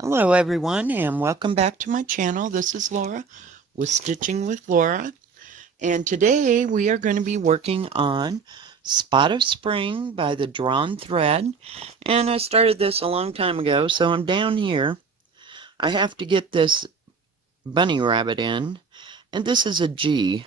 Hello everyone and welcome back to my channel. This is Laura with Stitching with Laura, and today we are going to be working on Spot of Spring by the Drawn Thread. And I started this a long time ago, so I'm down here. I have to get this bunny rabbit in, and this is a G,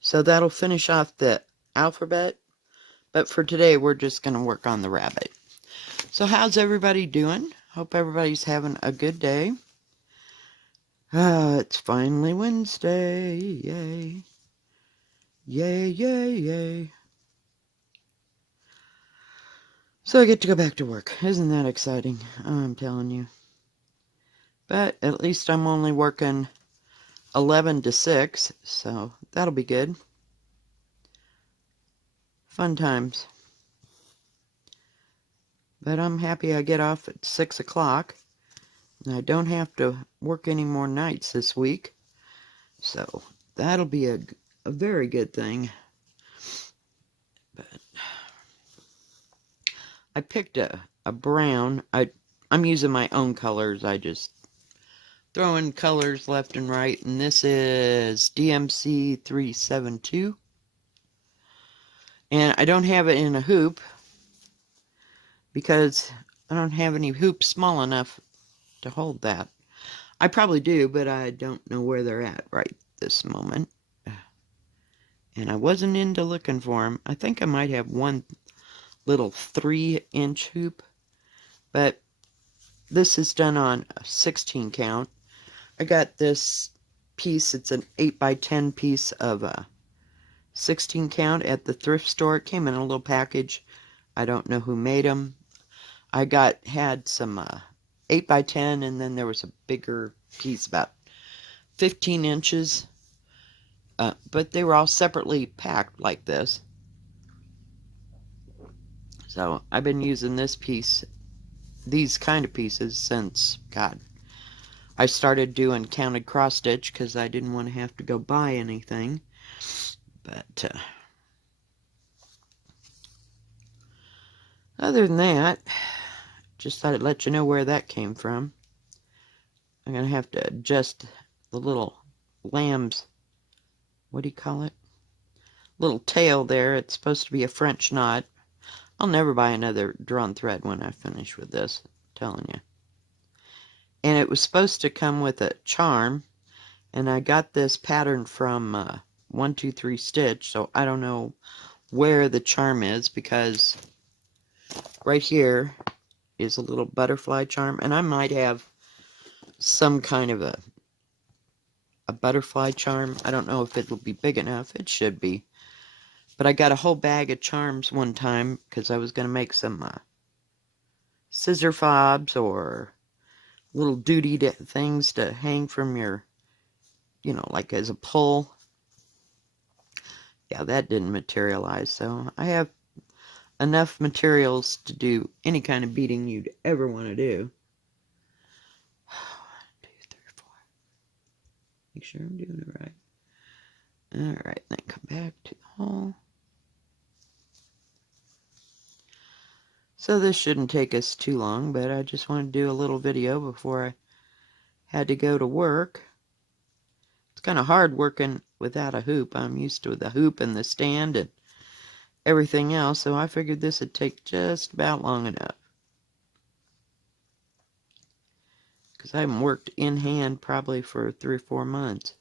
so that'll finish off the alphabet, but for today we're just going to work on the rabbit. So how's everybody doing? Hope everybody's having a good day. It's finally Wednesday. Yay. Yay, yay, yay. So I get to go back to work. Isn't that exciting? I'm telling you. But at least I'm only working 11 to 6, so that'll be good. Fun times. But I'm happy I get off at 6 o'clock. And I don't have to work any more nights this week. So that'll be a very good thing. But I picked a brown. I'm using my own colors. I just throw in colors left and right. And this is DMC 372. And I don't have it in a hoop because I don't have any hoops small enough to hold that. I probably do, but I don't know where they're at right this moment. And I wasn't into looking for them. I think I might have one little 3-inch hoop, but this is done on a 16 count. I got this piece. It's an 8x10 piece of a 16 count at the thrift store. It came in a little package. I don't know who made them. I had some 8x10, and then there was a bigger piece about 15 inches. But they were all separately packed like this. So I've been using these kind of pieces since, God, I started doing counted cross stitch because I didn't want to have to go buy anything. But other than that, just thought I'd let you know where that came from. I'm going to have to adjust the little lamb's, what do you call it? Little tail there. It's supposed to be a French knot. I'll never buy another drawn thread when I finish with this, I'm telling you. And it was supposed to come with a charm, and I got this pattern from 123 Stitch, so I don't know where the charm is, because right here is a little butterfly charm, and I might have some kind of a butterfly charm. I don't know if it'll be big enough. It should be. But I got a whole bag of charms one time because I was going to make some scissor fobs or little duty things to hang from your, like as a pull. Yeah, that didn't materialize. So I have enough materials to do any kind of beading you'd ever want to do. 1, 2, 3, 4. Make sure I'm doing it right. Alright, then come back to the hole. So this shouldn't take us too long, but I just wanted to do a little video before I had to go to work. It's kind of hard working without a hoop. I'm used to the hoop and the stand and everything else, so I figured this would take just about long enough. Because I haven't worked in hand probably for 3 or 4 months.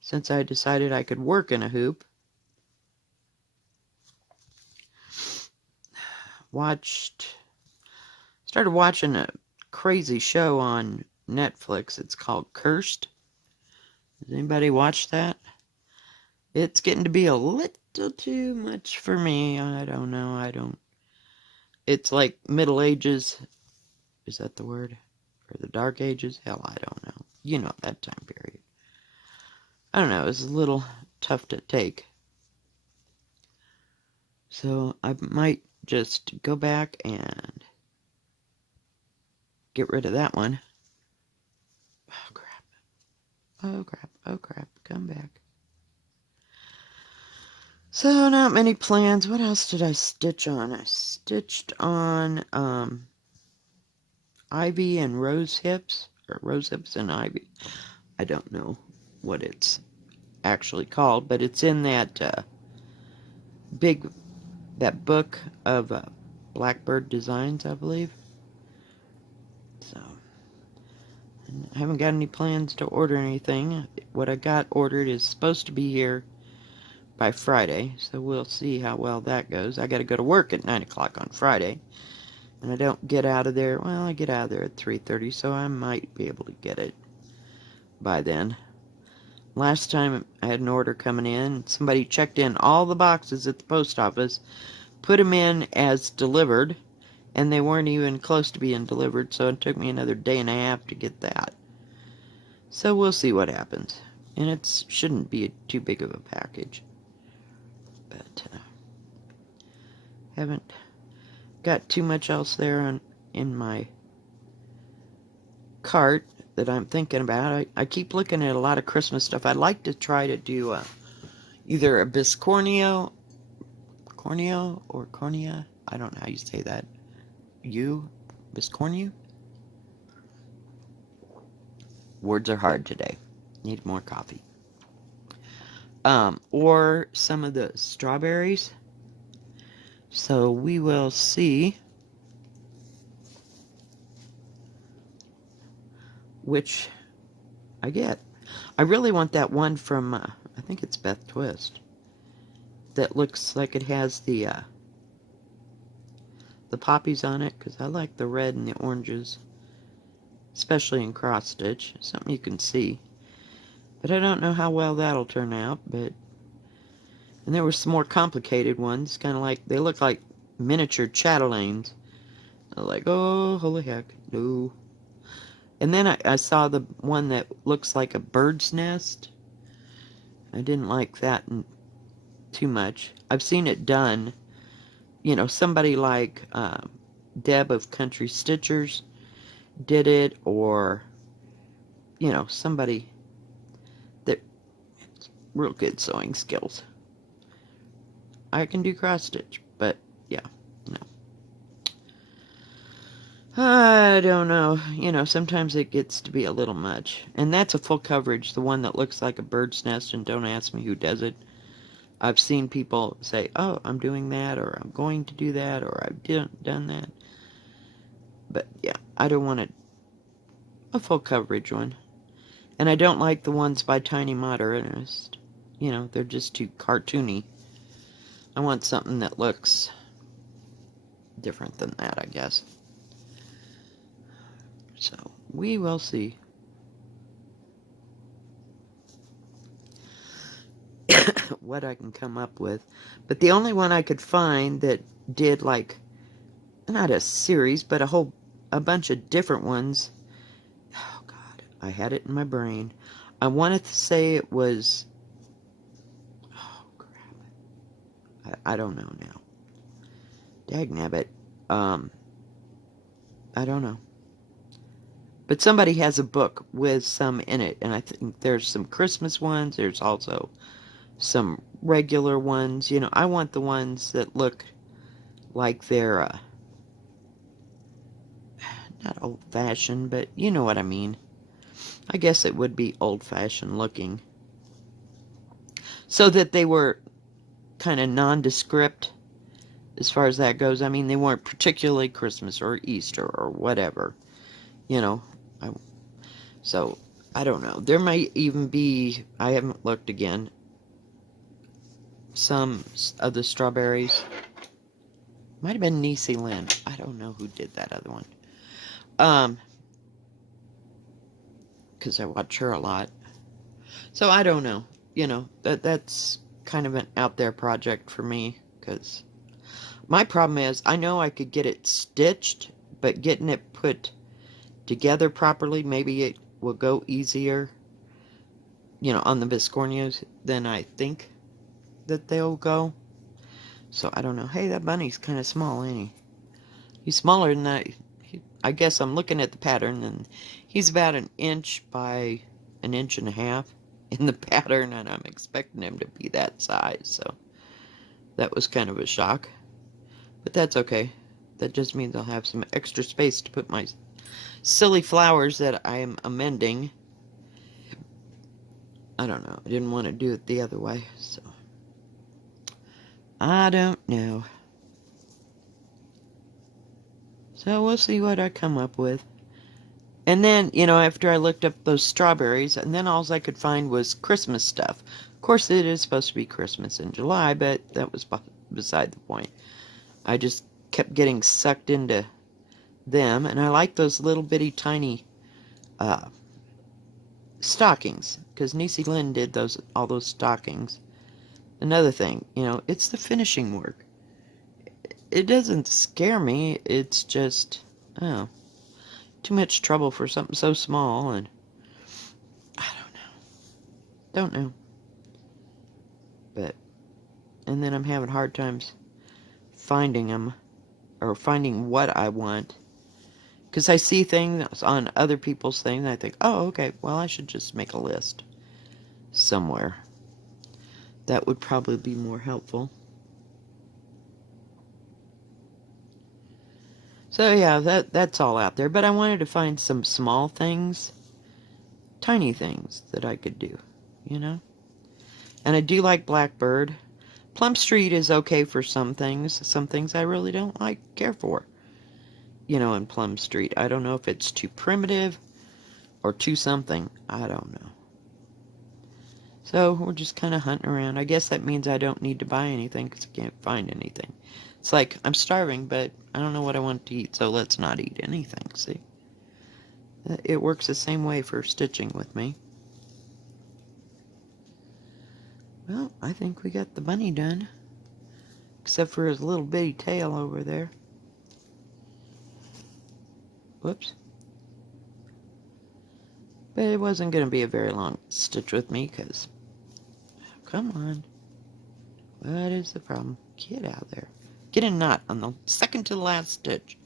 Since I decided I could work in a hoop. Started watching a crazy show on Netflix. It's called Cursed. Does anybody watch that? It's getting to be a little too much for me. I don't know. It's like Middle Ages. Is that the word? Or the Dark Ages? Hell, I don't know. You know, that time period. I don't know. It's a little tough to take. So I might just go back and get rid of that one. Oh, crap. Oh, crap. Oh, crap. Come back. So not many plans. What else did I stitch on? I stitched on ivy and rose hips, or rose hips and ivy. I don't know what it's actually called, but it's in that that book of Blackbird Designs, I believe. So I haven't got any plans to order anything. What I got ordered is supposed to be here by Friday, so we'll see how well that goes. I got to go to work at 9 o'clock on Friday, and I don't get out of there. Well, I get out of there at 3:30, so I might be able to get it by then. Last time I had an order coming in, somebody checked in all the boxes at the post office, put them in as delivered, and they weren't even close to being delivered, so it took me another day and a half to get that. So we'll see what happens. And it shouldn't be too big of a package. But haven't got too much else there in my cart that I'm thinking about. I keep looking at a lot of Christmas stuff. I'd like to try to do either a biscornio, corneo or cornea. I don't know how you say that. Biscornio? Words are hard today. Need more coffee. Or some of the strawberries. So we will see which I get. I really want that one from, I think it's Beth Twist, that looks like it has the poppies on it, because I like the red and the oranges, especially in cross stitch, something you can see. But I don't know how well that'll turn out, but... And there were some more complicated ones, kind of like, they look like miniature chatelaines. I was like, oh, holy heck, no. And then I saw the one that looks like a bird's nest. I didn't like that too much. I've seen it done. You know, somebody like Deb of Country Stitchers did it, or, you know, somebody that has real good sewing skills. I can do cross stitch, but yeah, no. I don't know. You know, sometimes it gets to be a little much. And that's a full coverage, the one that looks like a bird's nest, and don't ask me who does it. I've seen people say, oh, I'm doing that, or I'm going to do that, or I've done that. But yeah, I don't want a full coverage one. And I don't like the ones by Tiny Modernist. You know, they're just too cartoony. I want something that looks different than that, I guess. So, we will see. What I can come up with. But the only one I could find that did, like, not a series, but a bunch of different ones. Oh, God, I had it in my brain. I wanted to say it was... Oh, crap. I don't know now. Dagnabbit. I don't know. But somebody has a book with some in it, and I think there's some Christmas ones. There's also some regular ones. You know, I want the ones that look like they're not old-fashioned, but you know what I mean. I guess it would be old-fashioned looking. So that they were kind of nondescript as far as that goes. I mean, they weren't particularly Christmas or Easter or whatever. You know, so I don't know. There might even be, I haven't looked again, some of the strawberries. Might have been Niecy Lynn. I don't know who did that other one. Because I watch her a lot. So I don't know. You know, that's kind of an out there project for me. Because my problem is, I know I could get it stitched, but getting it put together properly, maybe it will go easier, you know, on the Viscornios than I think that they'll go. So I don't know. Hey, that bunny's kind of small, ain't he? He's smaller than that. I guess I'm looking at the pattern, and he's about 1 inch by 1.5 inches in the pattern, and I'm expecting him to be that size. So That was kind of a shock, but that's okay. That just means I'll have some extra space to put my silly flowers that I am amending. I don't know. I didn't want to do it the other way, so I don't know. So we'll see what I come up with. And then, after I looked up those strawberries, and then all I could find was Christmas stuff. Of course, it is supposed to be Christmas in July, but that was beside the point. I just kept getting sucked into them, and I like those little bitty tiny stockings, because Niecy Lynn did all those stockings. Another thing, it's the finishing work. It doesn't scare me, it's just, oh, too much trouble for something so small, and I don't know. But, and then I'm having hard times finding them, or finding what I want, because I see things on other people's things, and I think, oh, okay, well, I should just make a list somewhere. That would probably be more helpful. So yeah, that's all out there, but I wanted to find some small things, tiny things that I could do, And I do like Blackbird. Plum Street is okay for some things. Some things I really don't care for. In Plum Street. I don't know if it's too primitive or too something. I don't know. So we're just kind of hunting around. I guess that means I don't need to buy anything because I can't find anything. It's like, I'm starving, but I don't know what I want to eat, so let's not eat anything, see? It works the same way for stitching with me. Well, I think we got the bunny done. Except for his little bitty tail over there. Whoops. But it wasn't going to be a very long stitch with me, because... Come on. What is the problem? Get out there. Get a knot on the second to the last stitch.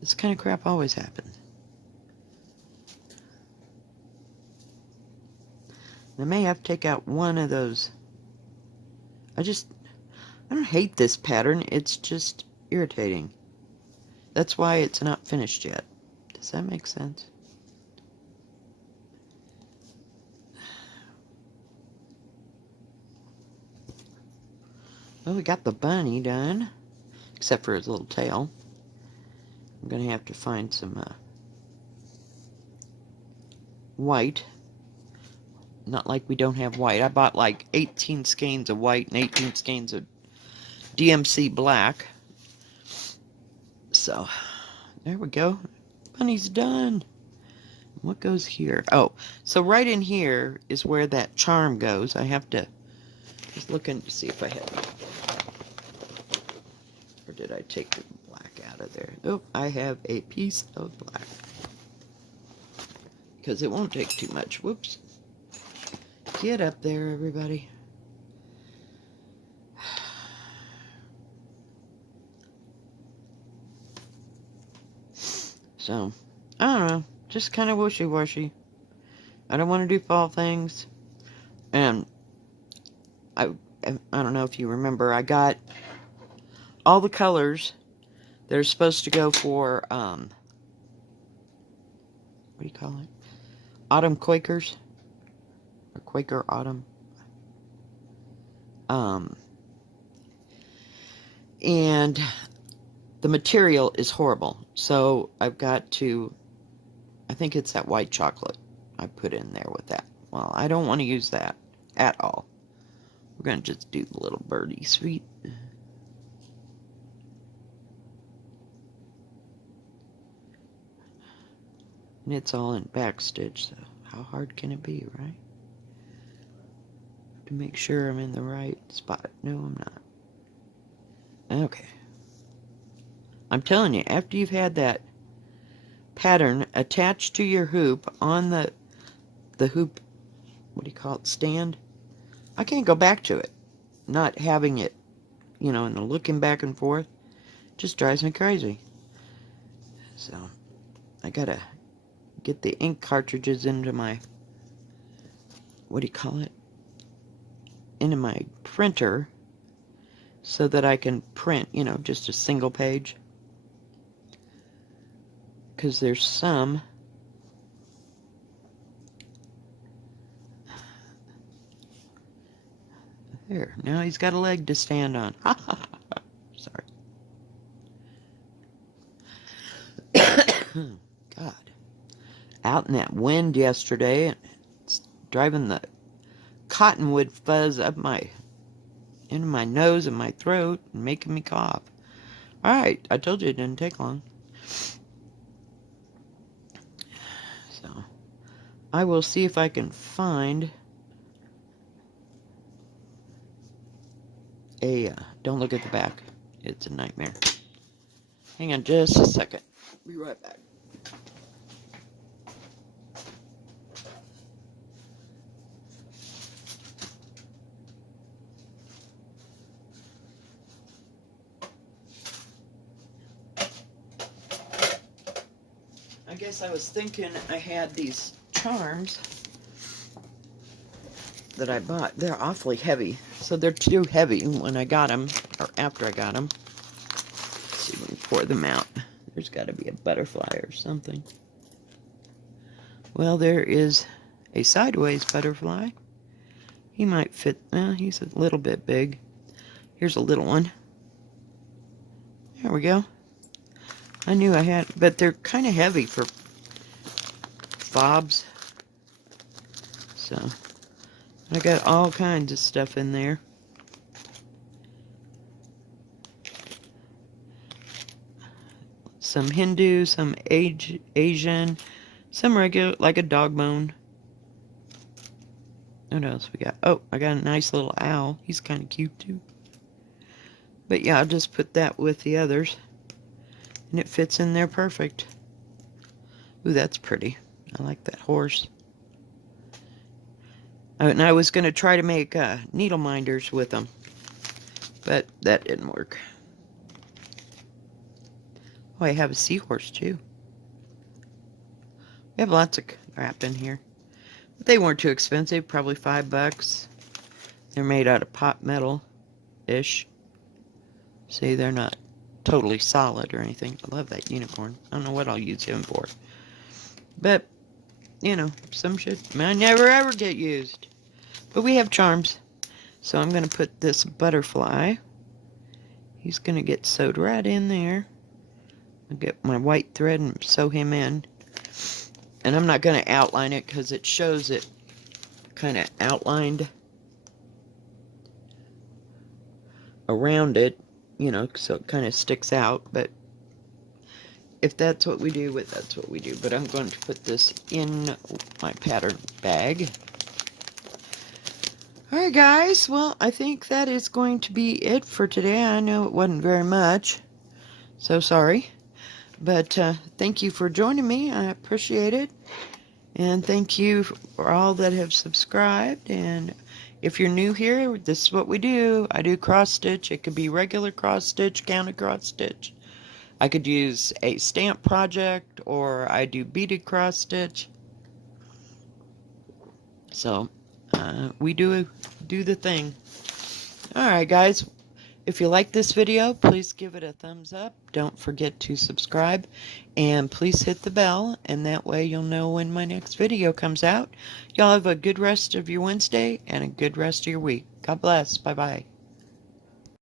This kind of crap always happens. I may have to take out one of those. I don't hate this pattern. It's just irritating. That's why it's not finished yet. Does that make sense? Well, we got the bunny done. Except for his little tail. I'm going to have to find some white. Not like we don't have white. I bought like 18 skeins of white and 18 skeins of DMC black. So, there we go. Bunny's done. What goes here? Oh, so right in here is where that charm goes. I have to just looking to see if I had... Or did I take the black out of there? Oh, I have a piece of black. Because it won't take too much. Whoops. Get up there, everybody. So, I don't know. Just kind of wishy-washy. I don't want to do fall things. And I don't know if you remember, I got all the colors that are supposed to go for, what do you call it? Autumn Quakers? Or Quaker Autumn? And the material is horrible. So I've got to, I think it's that white chocolate I put in there with that. Well, I don't want to use that at all. We're going to just do the little birdie sweet. And it's all in back stitch, so how hard can it be, right? To make sure I'm in the right spot. No, I'm not. Okay. I'm telling you, after you've had that pattern attached to your hoop on the hoop, what do you call it, stand? I can't go back to it. Not having it, and the looking back and forth just drives me crazy. So, I gotta get the ink cartridges into my, what do you call it? Into my printer so that I can print, you know, just a single page. Because there's some there. Now he's got a leg to stand on. Sorry. God. Out in that wind yesterday, it's driving the cottonwood fuzz up into my nose and my throat and making me cough. Alright, I told you it didn't take long. So, I will see if I can find a, don't look at the back. It's a nightmare. Hang on just a second. Be right back. I guess I was thinking I had these charms that I bought. They're awfully heavy. So they're too heavy when I got them, or after I got them. Let's see if we can pour them out. There's got to be a butterfly or something. Well, there is a sideways butterfly. He might fit. He's a little bit big. Here's a little one. There we go. I knew I had, but they're kind of heavy for fobs. So, I got all kinds of stuff in there. Some Hindu, some Asian, some regular, like a dog bone. What else we got? Oh, I got a nice little owl. He's kind of cute too. But yeah, I'll just put that with the others. And it fits in there perfect. Ooh, that's pretty. I like that horse. And I was going to try to make needle minders with them. But that didn't work. Oh, I have a seahorse too. We have lots of crap in here. But they weren't too expensive. Probably $5. They're made out of pot metal-ish. See, they're not totally solid or anything. I love that unicorn. I don't know what I'll use him for. But, you know, some should never ever get used. But we have charms. So I'm going to put this butterfly. He's going to get sewed right in there. I'll get my white thread and sew him in. And I'm not going to outline it because it shows it kind of outlined around it. You know, so it kind of sticks out, but if that's what we do, that's what we do. But I'm going to put this in my pattern bag. Alright guys, well, I think that is going to be it for today. I know it wasn't very much, so sorry. But thank you for joining me. I appreciate it. And thank you for all that have subscribed. And if you're new here, this is what we do. I do cross stitch. It could be regular cross stitch, counted cross stitch. I could use a stamp project, or I do beaded cross stitch. So we do the thing. Alright guys, if you like this video, please give it a thumbs up. Don't forget to subscribe, and please hit the bell, and that way you'll know when my next video comes out. Y'all have a good rest of your Wednesday and a good rest of your week. God bless. Bye-bye.